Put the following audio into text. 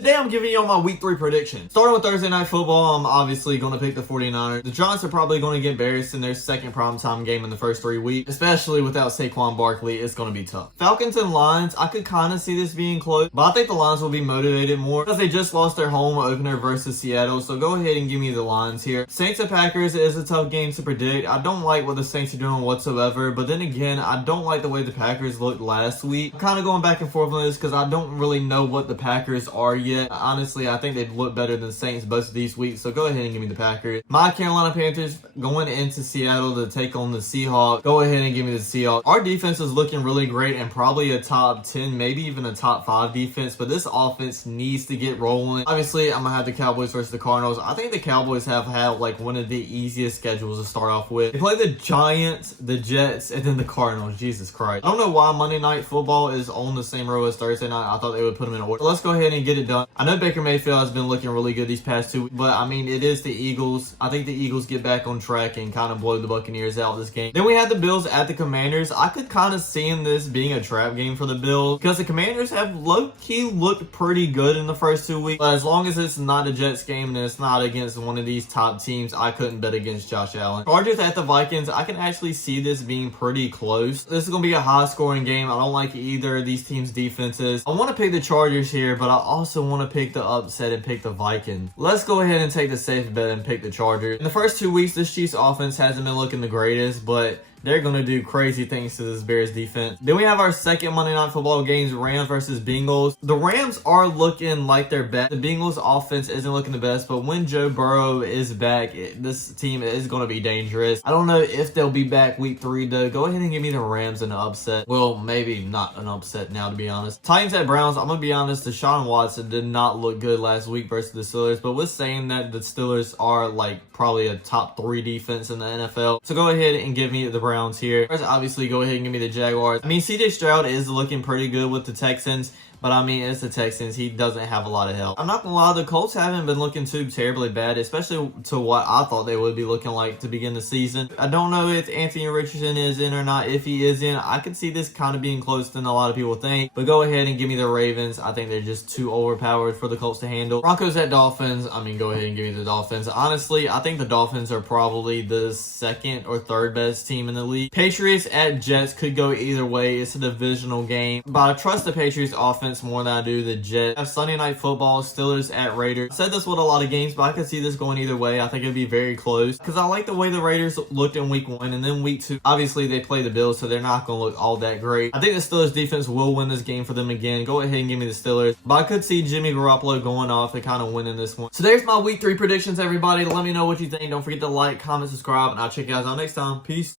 Today I'm giving y'all my week 3 prediction. Starting with Thursday Night Football, I'm obviously going to pick the 49ers. The Giants are probably going to get embarrassed in their second primetime game in the first 3 weeks, especially without Saquon Barkley. It's going to be tough. Falcons and Lions, I could kind of see this being close, but I think the Lions will be motivated more because they just lost their home opener versus Seattle, so go ahead and give me the Lions here. Saints and Packers is a tough game to predict. I don't like what the Saints are doing whatsoever, but then again, I don't like the way the Packers looked last week. I'm kind of going back and forth on this because I don't really know what the Packers are yet. Honestly, I think they've looked better than the Saints both of these weeks, so go ahead and give me the Packers. My Carolina Panthers going into Seattle to take on the Seahawks. Go ahead and give me the Seahawks. Our defense is looking really great and probably a top 10, maybe even a top 5 defense, but this offense needs to get rolling. Obviously, I'm going to have the Cowboys versus the Cardinals. I think the Cowboys have had like one of the easiest schedules to start off with. They play the Giants, the Jets, and then the Cardinals. Jesus Christ. I don't know why Monday Night Football is on the same row as Thursday night. I thought they would put them in order. So let's go ahead and get it done. I know Baker Mayfield has been looking really good these past 2 weeks, but I mean, it is the Eagles. I think the Eagles get back on track and kind of blow the Buccaneers out this game. Then we had the Bills at the Commanders. I could kind of see this being a trap game for the Bills because the Commanders have low-key looked pretty good in the first 2 weeks. But as long as it's not a Jets game and it's not against one of these top teams, I couldn't bet against Josh Allen. Chargers at the Vikings. I can actually see this being pretty close. This is going to be a high-scoring game. I don't like either of these teams' defenses. I want to pick the Chargers here, but I also want to pick the upset and pick the Vikings. Let's go ahead and take the safe bet and pick the Chargers. In the first 2 weeks, this Chiefs offense hasn't been looking the greatest, but they're going to do crazy things to this Bears defense. Then we have our second Monday Night Football games, Rams versus Bengals. The Rams are looking like they're back. The Bengals offense isn't looking the best, but when Joe Burrow is back, this team is going to be dangerous. I don't know if they'll be back week 3 though. Go ahead and give me the Rams in an upset. Well, maybe not an upset now, to be honest. Titans at Browns. I'm going to be honest, Deshaun Watson did not look good last week versus the Steelers, but with saying that, the Steelers are like probably a top 3 defense in the NFL. So go ahead and give me the Browns here. First, obviously, go ahead and give me the Jaguars. I mean, CJ Stroud is looking pretty good with the Texans, but I mean, it's the Texans. He doesn't have a lot of help. I'm not gonna lie, the Colts haven't been looking too terribly bad, especially to what I thought they would be looking like to begin the season. I don't know if Anthony Richardson is in or not. If he is in, I could see this kind of being closer than a lot of people think, but go ahead and give me the Ravens. I think they're just too overpowered for the Colts to handle. Broncos at Dolphins. I mean, go ahead and give me the Dolphins. Honestly, I think the Dolphins are probably the second or third best team in the league. Patriots at Jets could go either way. It's a divisional game, but I trust the Patriots offense more than I do the Jets. I have Sunday Night Football, Steelers at Raiders. I said this with a lot of games, but I could see this going either way. I think it'd be very close because I like the way the Raiders looked in week 1, and then week 2, obviously they play the Bills, so they're not going to look all that great. I think the Steelers defense will win this game for them again. Go ahead and give me the Steelers, but I could see Jimmy Garoppolo going off and kind of winning this one. So there's my week 3 predictions, everybody. Let me know what you think. Don't forget to like, comment, subscribe, and I'll check you guys out next time. Peace.